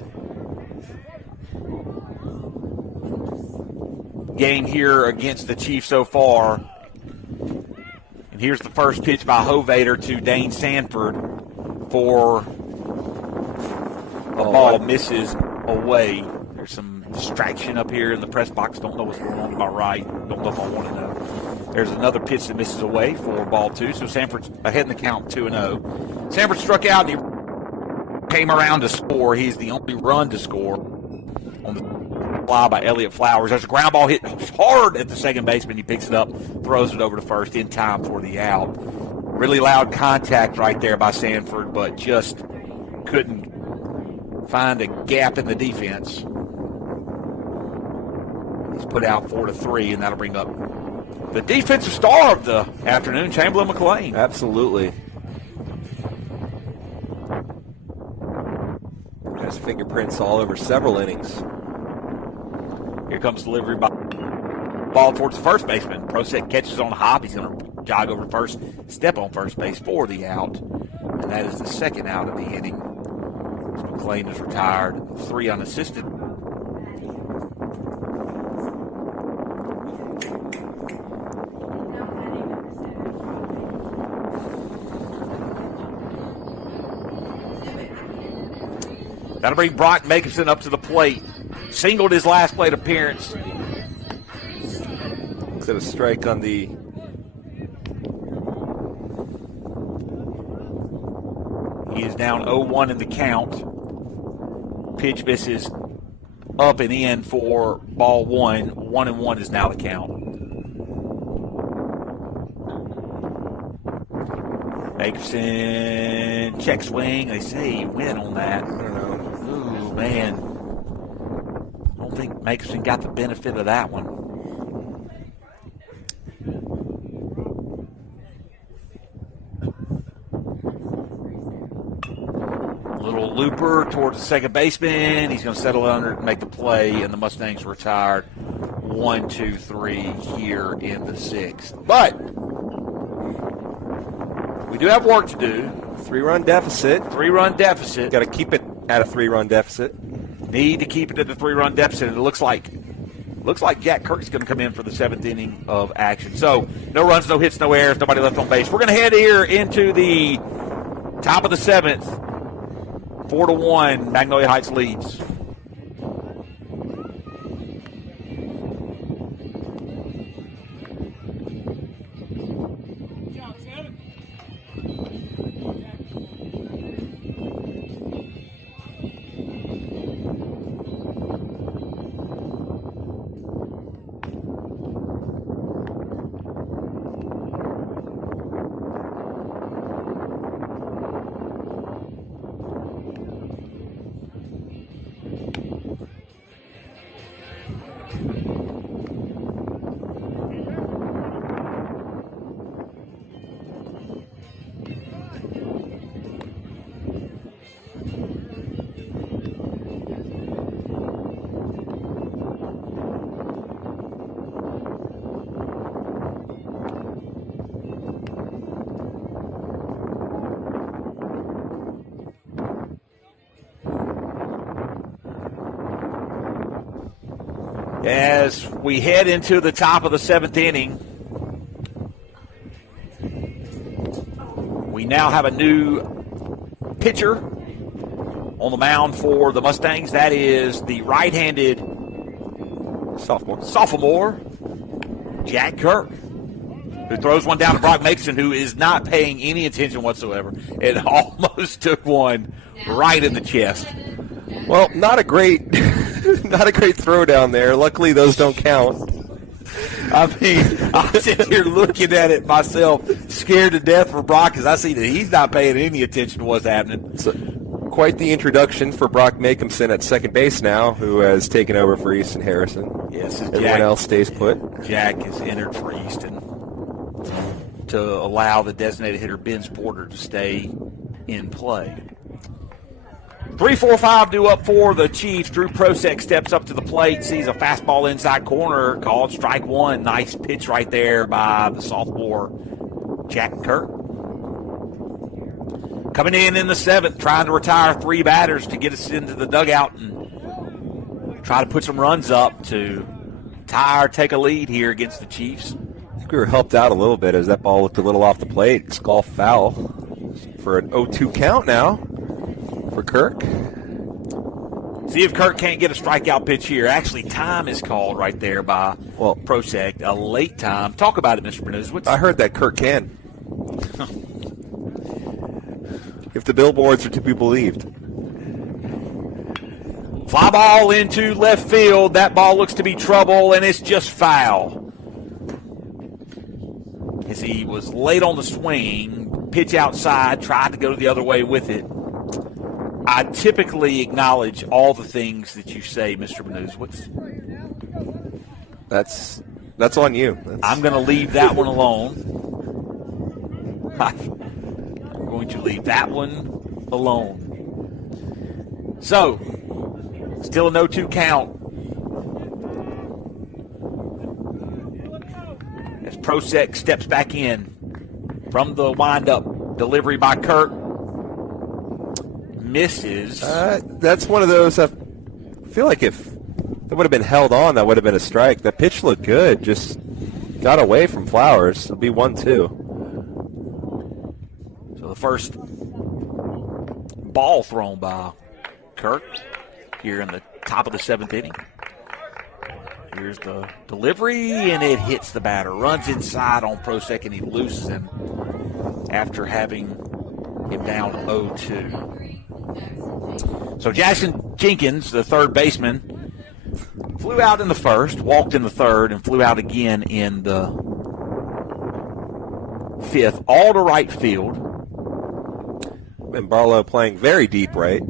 game here against the Chiefs so far. And here's the first pitch by Hovader to Dane Sanford for a ball misses away. There's some distraction up here in the press box. Don't know what's going on to my right. Don't know if I want to know. There's another pitch that misses away for ball 2. So Sanford's ahead in the count 2-0. Sanford struck out and he came around to score. He's the only run to score on the fly by Elliott Flowers. There's a ground ball hit hard at the second baseman. He picks it up, throws it over to first in time for the out. Really loud contact right there by Sanford, but just couldn't find a gap in the defense. He's put out 4-3, and that'll bring up the defensive star of the afternoon, Chamberlain McLean. Absolutely. Has fingerprints all over several innings. Here comes delivery by ball towards the first baseman. Prosek catches on the hop. He's going to jog over to first, step on first base for the out. And that is the second out of the inning. As McLean is retired, 3 unassisted. That'll bring Brock Jacobson up to the plate. Singled his last plate appearance. Looks at a strike on the He is down 0-1 in the count. Pitch misses up and in for ball 1. 1-1 is now the count. Jacobson check swing. They say he went on that. I don't know. Ooh, man. I don't think Jacobson got the benefit of that one. Little looper towards the second baseman. He's going to settle under and make the play, and the Mustangs retired 1-2-3 here in the 6th. But we do have work to do. 3-run deficit. 3-run deficit. Got to keep it at a 3-run deficit. Need to keep it at the 3-run deficit. And it looks like Jack Kirk's going to come in for the 7th inning of action. So no runs, no hits, no errors, nobody left on base. We're going to head here into the top of the 7th. 4-1, Magnolia Heights leads. we head into the top of the 7th inning. We now have a new pitcher on the mound for the Mustangs. That is the right-handed sophomore Jack Kirk, who throws one down to Brock Mason, who is not paying any attention whatsoever. It almost took one right in the chest. Well, not a great throw down there. Luckily, those don't count. I mean, I'm sitting here looking at it myself, scared to death for Brock, because I see that he's not paying any attention to what's happening. So, quite the introduction for Brock Makinson at second base now, who has taken over for Easton Harrison. Yes, everyone else stays put. Jack is entered for Easton to allow the designated hitter Ben Porter to stay in play. 3-4-5 due up for the Chiefs. Drew Prosek steps up to the plate, sees a fastball inside corner, called strike one. Nice pitch right there by the sophomore Jack Kirk. Coming in the 7th, trying to retire 3 batters to get us into the dugout and try to put some runs up to tie or take a lead here against the Chiefs. I think we were helped out a little bit as that ball looked a little off the plate. It's golf foul for an 0-2 count now for Kirk. See if Kirk can't get a strikeout pitch here. Actually, time is called right there by Prosek. A late time. Talk about it, Mr. Bernuzowitz. I heard that Kirk can. If the billboards are to be believed. Fly ball into left field. That ball looks to be trouble, and it's just foul. As he was late on the swing, pitch outside, tried to go the other way with it. I typically acknowledge all the things that you say, Mr. Bernuzowitz. That's on you. I'm going to leave that one alone. I'm going to leave that one alone. So, still a 0-2 count. As Prosek steps back in from the windup, delivery by Kirk. Misses. That's one of those. I feel like if that would have been held on, that would have been a strike. That pitch looked good. Just got away from Flowers. It'll be 1-2. So the first ball thrown by Kirk here in the top of the 7th inning. Here's the delivery, and it hits the batter. Runs inside on Prosek, and he loses him after having him down 0-2. So Jackson Jenkins, the third baseman, flew out in the first, walked in the third, and flew out again in the 5th, all to right field. And Barlow playing very deep right.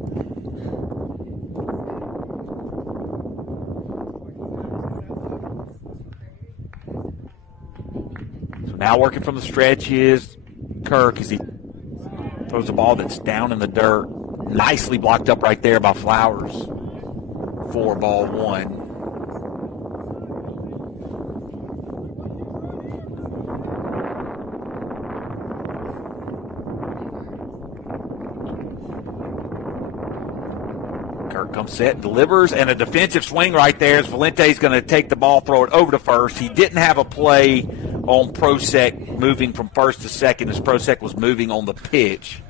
So now working from the stretch is Kirk as he throws a ball that's down in the dirt. Nicely blocked up right there by Flowers for ball 1. Kirk comes set, delivers, and a defensive swing right there as Valente's going to take the ball, throw it over to first. He didn't have a play on Prosek moving from first to second as Prosek was moving on the pitch.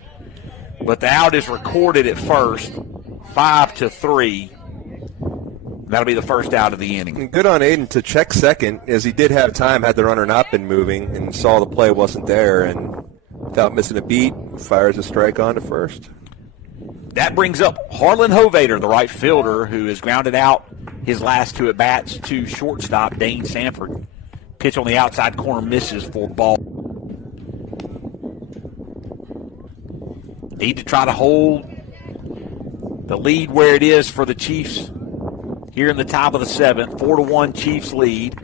But the out is recorded at first, 5-3. That'll be the first out of the inning. And good on Aiden to check second, as he did have time had the runner not been moving and saw the play wasn't there, and without missing a beat, fires a strike on to first. That brings up Harlan Hovater, the right fielder, who has grounded out his last 2 at-bats to shortstop Dane Sanford. Pitch on the outside corner misses for ball. Need to try to hold the lead where it is for the Chiefs here in the top of the 7th. 4-1 Chiefs lead.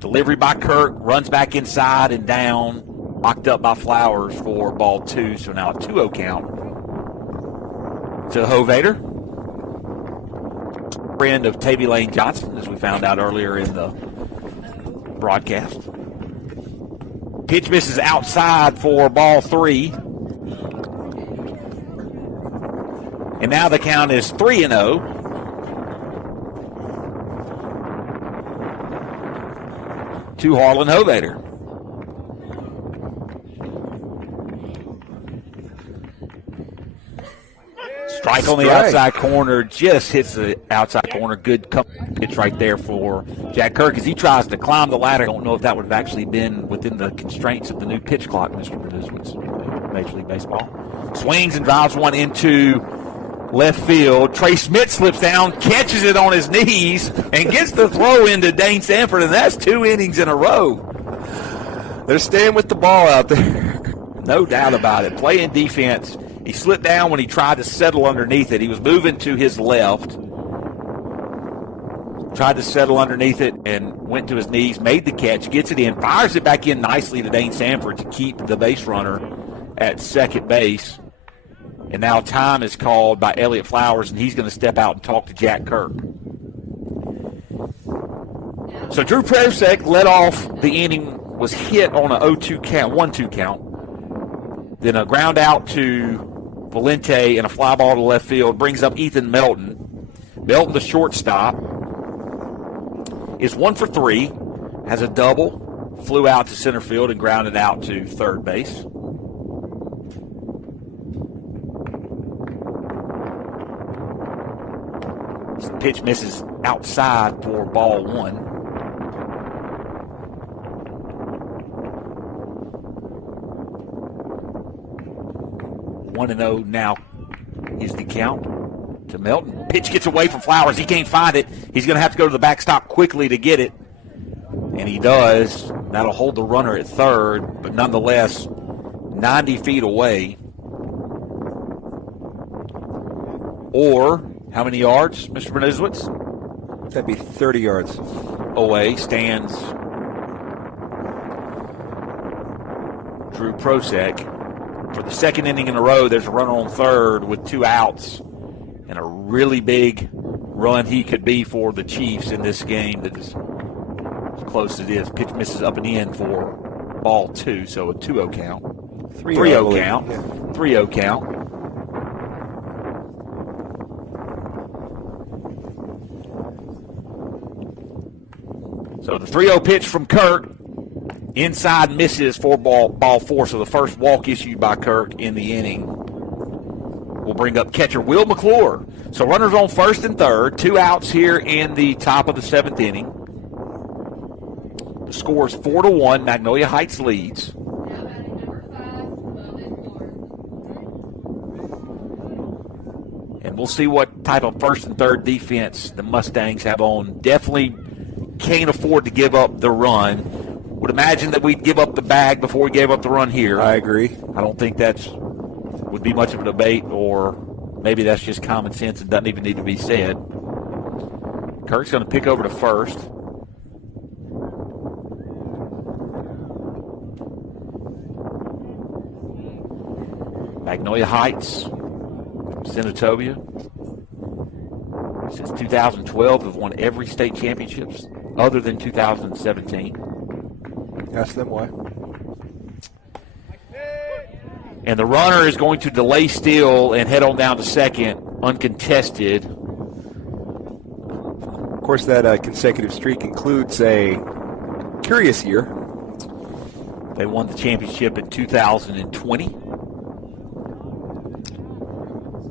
Delivery by Kirk, runs back inside and down. Locked up by Flowers for ball 2, so now a 2-0 count to Hovater. Friend of Tavy Lane Johnson, as we found out earlier in the broadcast. Pitch misses outside for ball 3. And now the count is 3-0. to Harlan Hovater. Strike on the outside corner, just hits the outside corner. Good pitch right there for Jack Kirk as he tries to climb the ladder. I don't know if that would have actually been within the constraints of the new pitch clock, Mr. Benizowitz, Major League Baseball. Swings and drives one into left field. Trey Smith slips down, catches it on his knees, and gets the throw into Dane Sanford, and that's 2 innings in a row. They're staying with the ball out there. No doubt about it. Playing defense. He slipped down when he tried to settle underneath it. He was moving to his left. Tried to settle underneath it and went to his knees, made the catch, gets it in, fires it back in nicely to Dane Sanford to keep the base runner at second base. And now time is called by Elliott Flowers, and he's going to step out and talk to Jack Kirk. So Drew Prevsek led off the inning, was hit on a 0-2 count, 1-2 count. Then a ground out to Valente and a fly ball to left field brings up Ethan Melton. Melton, the shortstop, is 1 for 3, has a double, flew out to center field and grounded out to third base. This pitch misses outside for ball 1. 1-0 now is the count to Melton. Pitch gets away from Flowers. He can't find it. He's going to have to go to the backstop quickly to get it. And he does. That'll hold the runner at third, but nonetheless, 90 feet away. Or how many yards, Mr. Benizowitz? That'd be 30 yards. Away stands Drew Prosek. For the second inning in a row, there's a runner on third with 2 outs, and a really big run he could be for the Chiefs in this game that is as close as it is. Pitch misses up and in for ball 2, so a 2-0 count. 3-0 count. Yeah. 3-0 count. So the 3-0 pitch from Kirk. Inside misses for ball 4, so the first walk issued by Kirk in the inning will bring up catcher Will McClure. So runners on first and third, 2 outs here in the top of the 7th inning. The score is 4-1. Magnolia Heights leads. And we'll see what type of first and third defense the Mustangs have on. Definitely can't afford to give up the run. Would imagine that we'd give up the bag before we gave up the run here. I agree. I don't think would be much of a debate, or maybe that's just common sense and doesn't even need to be said. Kirk's going to pick over to first. Magnolia Heights, Senatobia. Since 2012, have won every state championships other than 2017. Ask them why. And the runner is going to delay steal and head on down to second, uncontested. Of course, that consecutive streak includes a curious year. They won the championship in 2020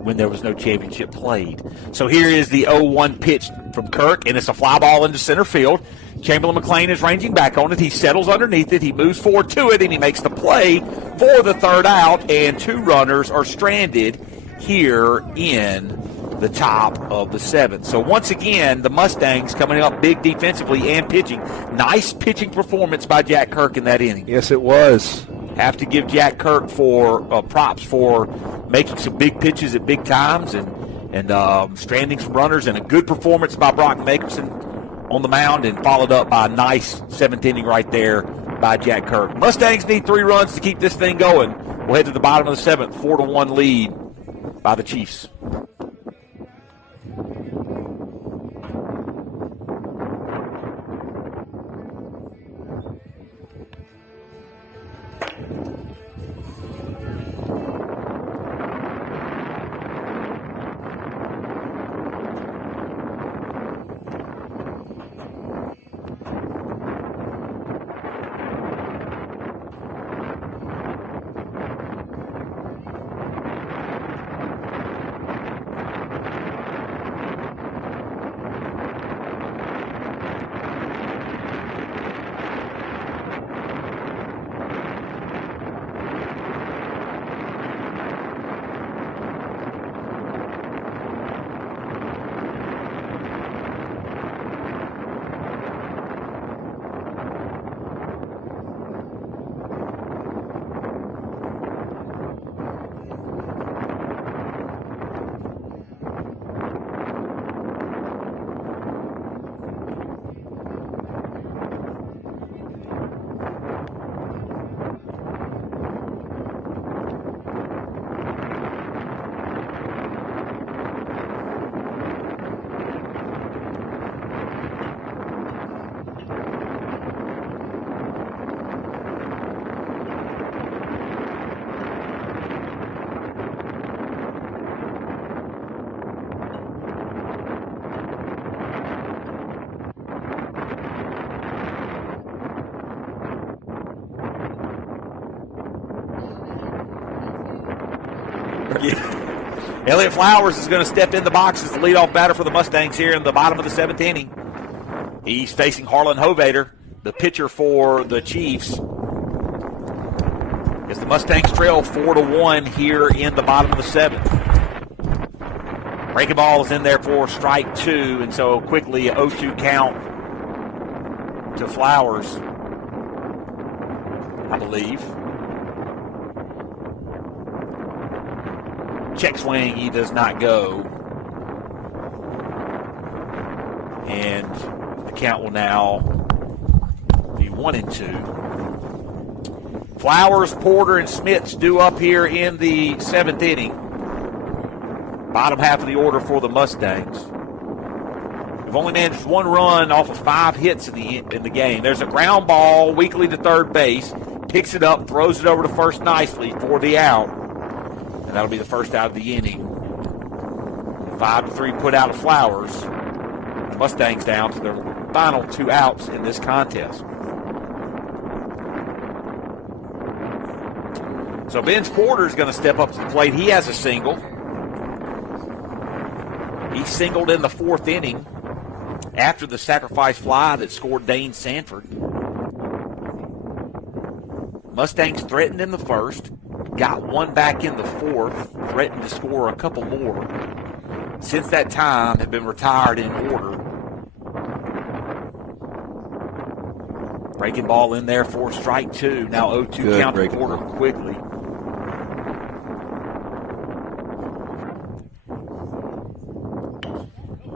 when there was no championship played. So here is the 0-1 pitch from Kirk, and it's a fly ball into center field. Chamberlain McLean is ranging back on it. He settles underneath it. He moves forward to it, and he makes the play for the third out, and 2 runners are stranded here in the top of the 7th. So once again, the Mustangs coming up big defensively and pitching. Nice pitching performance by Jack Kirk in that inning. Yes, it was. Have to give Jack Kirk for props for making some big pitches at big times and stranding some runners, and a good performance by Brock Makerson on the mound, and followed up by a nice 7th inning right there by Jack Kirk. Mustangs need 3 runs to keep this thing going. We'll head to the bottom of the 7th, 4-1 lead by the Chiefs. Elliott Flowers is going to step in the box as the leadoff batter for the Mustangs here in the bottom of the 7th inning. He's facing Harlan Hovater, the pitcher for the Chiefs. As the Mustangs trail 4-1 here in the bottom of the 7th. Breaking ball is in there for strike 2, and so quickly a 0-2 count to Flowers, I believe. Check swing, he does not go. And the count will now be 1-2. Flowers, Porter, and Smits due up here in the 7th inning. Bottom half of the order for the Mustangs. They've only managed 1 run off of 5 hits in the game. There's a ground ball weakly to third base. Picks it up, throws it over to first nicely for the out. And that'll be the first out of the inning. 5-3 put out of Flowers. The Mustangs down to their final 2 outs in this contest. So Vince Porter is going to step up to the plate. He has a single. He singled in the 4th inning after the sacrifice fly that scored Dane Sanford. Mustangs threatened in the 1st. Got 1 back in the 4th, threatened to score a couple more. Since that time, have been retired in order. Breaking ball in there for strike 2. Now 0-2 count to Porter quickly.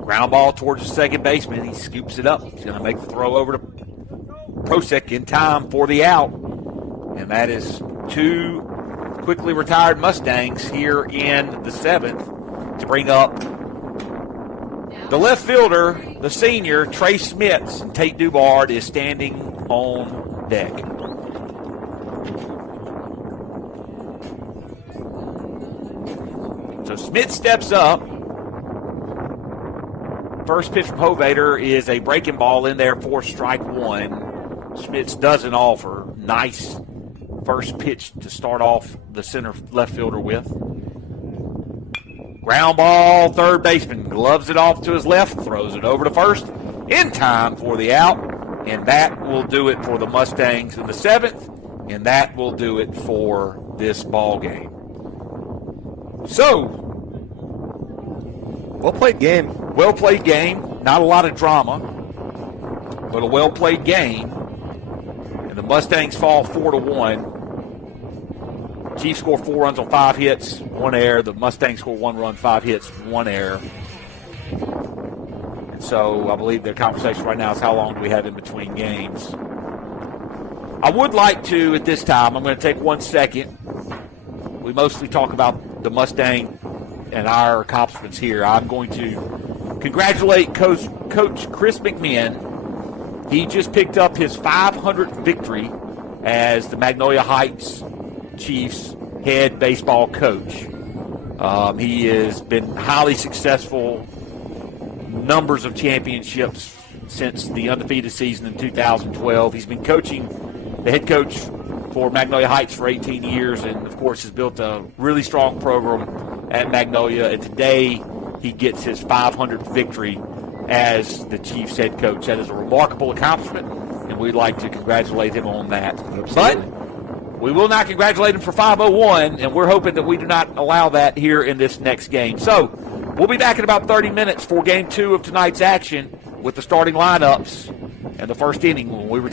Ground ball towards the second baseman. He scoops it up. He's going to make the throw over to Prosek in time for the out. And that is 2 quickly retired Mustangs here in the 7th to bring up the left fielder, the senior, Trey Smits, and Tate Dubard is standing on deck. So Smits steps up. First pitch from Hovater is a breaking ball in there for strike 1. Smits doesn't offer. Nice first pitch to start off the center left fielder with. Ground ball, third baseman gloves it off to his left, throws it over to first in time for the out, and that will do it for the Mustangs in the 7th, and that will do it for this ball game. So, well-played game. Well-played game. Not a lot of drama, but a well-played game. And the Mustangs fall 4-1. Chiefs score 4 runs on 5 hits, 1 error. The Mustangs score 1 run, 5 hits, 1 error. And so I believe the conversation right now is how long do we have in between games. I would like to, at this time, I'm going to take 1 second. We mostly talk about the Mustang and our accomplishments here. I'm going to congratulate Coach Chris McMinn. He just picked up his 500th victory as the Magnolia Heights Chiefs head baseball coach. He has been highly successful, numbers of championships since the undefeated season in 2012. He's been coaching, the head coach for Magnolia Heights for 18 years, and of course has built a really strong program at Magnolia. And today he gets his 500th victory as the Chiefs head coach. That is a remarkable accomplishment, and we'd like to congratulate him on that. But we will not congratulate him for 501, and we're hoping that we do not allow that here in this next game. So we'll be back in about 30 minutes for Game 2 of tonight's action with the starting lineups and the first inning when we return.